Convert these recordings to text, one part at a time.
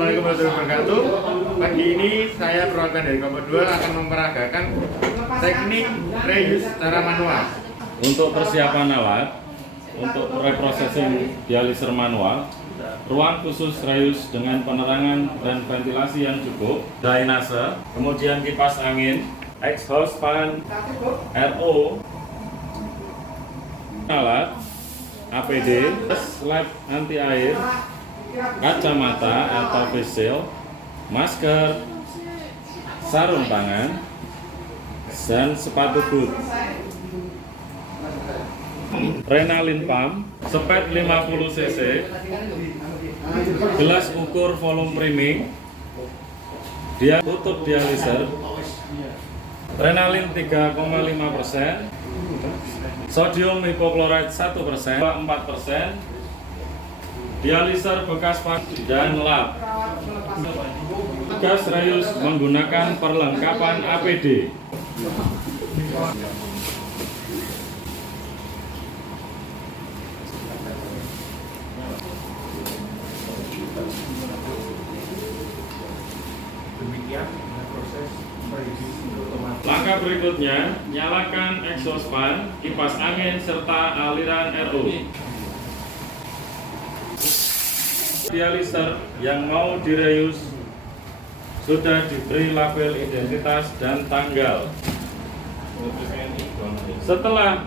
Assalamualaikum warahmatullahi wabarakatuh. Pagi ini saya perwakilan dari Kompo 2 akan memperagakan teknik reuse secara manual. Untuk persiapan alat, untuk reprocessing dialiser manual, ruang khusus reuse dengan penerangan dan ventilasi yang cukup, drainase, kemudian kipas angin, exhaust fan, RO, alat, APD, slab anti air, kacamata atau face shield, masker, sarung tangan, dan sepatu boot. Renalin pump, spet 50 cc, gelas ukur volume priming, dia tutup dialiser, renalin 3,5%, sodium hipochlorite 1%, 4%, dialiser bekas pakai dan lap. Gas reuse menggunakan perlengkapan APD. Demikian proses reuse otomatis. Langkah berikutnya, nyalakan exhaust fan, kipas angin, serta aliran RO. Dialiser yang mau direuse sudah diberi label identitas dan tanggal. Setelah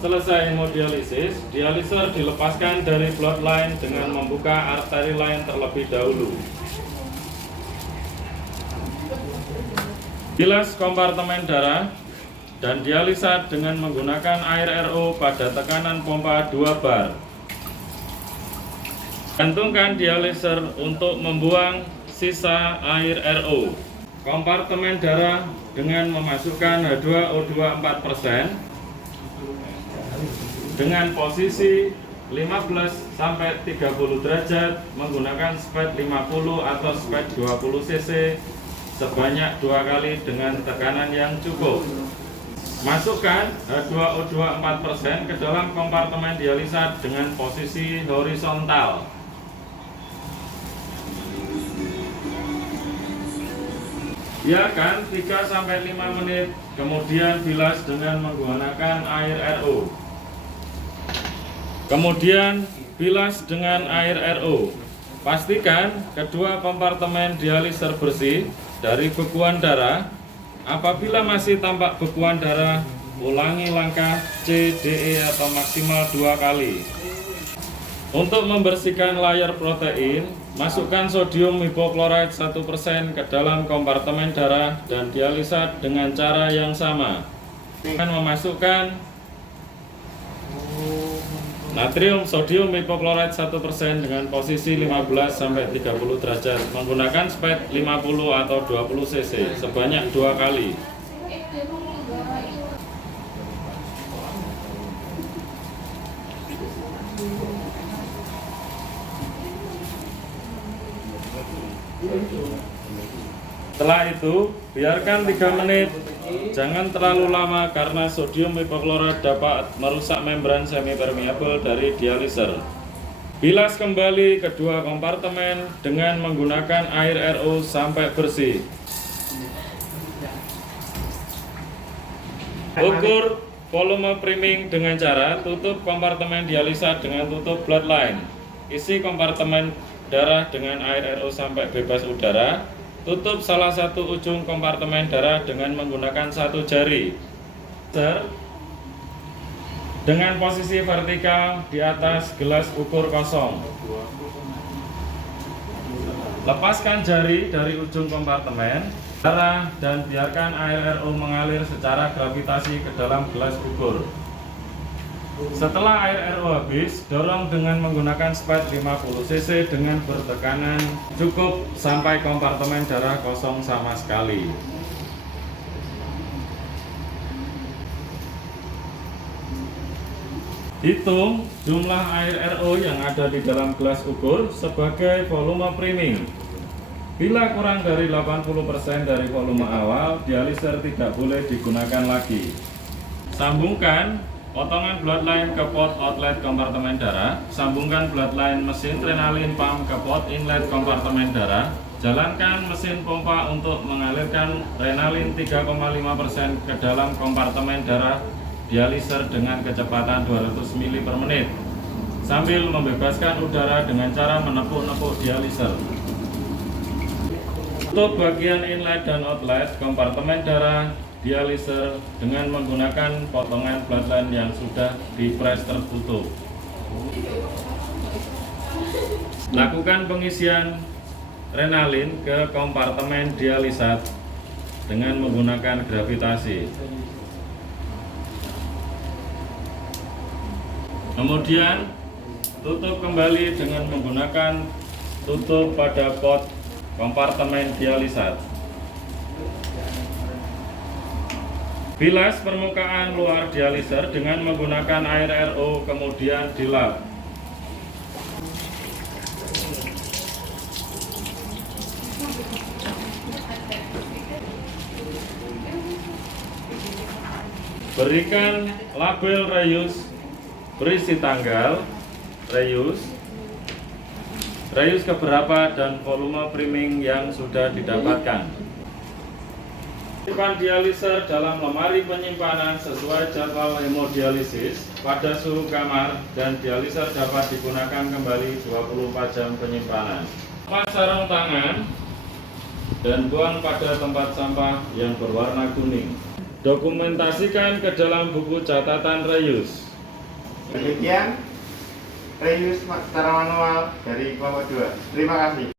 selesai hemodialisis, dialiser dilepaskan dari bloodline dengan membuka arteri line terlebih dahulu. Bilas kompartemen darah dan dialisa dengan menggunakan air RO pada tekanan pompa 2 bar. Gantungkan dialiser untuk membuang sisa air RO. Kompartemen darah dengan memasukkan H2O2 4% dengan posisi 15 sampai 30 derajat menggunakan spet 50 atau spet 20 cc sebanyak 2 kali dengan tekanan yang cukup. Masukkan H2O2 4% ke dalam kompartemen dialisa dengan posisi horizontal. Biarkan 3-5 menit, kemudian bilas dengan menggunakan air RO. Kemudian bilas dengan air RO. Pastikan kedua kompartemen dialiser bersih dari bekuan darah. Apabila masih tampak bekuan darah, ulangi langkah C, D, E atau maksimal 2 kali. Untuk membersihkan layar protein, masukkan sodium hipochlorite 1% ke dalam kompartemen darah dan dialisa dengan cara yang sama. Akan memasukkan natrium sodium hipochlorite 1% dengan posisi 15 sampai 30 derajat menggunakan spet 50 atau 20 cc sebanyak 2 kali. Setelah itu, biarkan 3 menit. Jangan terlalu lama karena sodium hipochlorite dapat merusak membran semipermeable dari dialiser. Bilas kembali kedua kompartemen dengan menggunakan air RO sampai bersih. Ukur volume priming dengan cara tutup kompartemen dialisa dengan tutup bloodline. Isi kompartemen darah dengan air RO sampai bebas udara. Tutup salah satu ujung kompartemen darah dengan menggunakan 1 jari. Dengan posisi vertikal di atas gelas ukur kosong. Lepaskan jari dari ujung kompartemen darah dan biarkan air RO mengalir secara gravitasi ke dalam gelas ukur. Setelah air RO habis, dorong dengan menggunakan spet 50 cc dengan bertekanan cukup sampai kompartemen darah kosong sama sekali. Hitung jumlah air RO yang ada di dalam gelas ukur sebagai volume priming. Bila kurang dari 80% dari volume awal, dialiser tidak boleh digunakan lagi. Sambungkan Potongan bloodline ke pot outlet kompartemen darah. Sambungkan bloodline mesin renalin pump ke pot inlet kompartemen darah. Jalankan mesin pompa untuk mengalirkan renalin 3,5% ke dalam kompartemen darah dialiser dengan kecepatan 200 ml per menit sambil membebaskan udara dengan cara menepuk-nepuk dialiser. Tutup bagian inlet dan outlet kompartemen darah dialiser dengan menggunakan potongan bloodline yang sudah dipres tertutup. Lakukan pengisian renalin ke kompartemen dialisat dengan menggunakan gravitasi. Kemudian tutup kembali dengan menggunakan tutup pada pot kompartemen dialisat. Bilas permukaan luar dialiser dengan menggunakan air RO kemudian dilap. Berikan label reuse berisi tanggal, reuse keberapa dan volume priming yang sudah didapatkan. Simpan dialiser dalam lemari penyimpanan sesuai jadwal hemodialisis pada suhu kamar dan dialiser dapat digunakan kembali 24 jam penyimpanan. Lepas sarung tangan dan buang pada tempat sampah yang berwarna kuning. Dokumentasikan ke dalam buku catatan reuse. Demikian reuse secara manual dari kelompok 2. Terima kasih.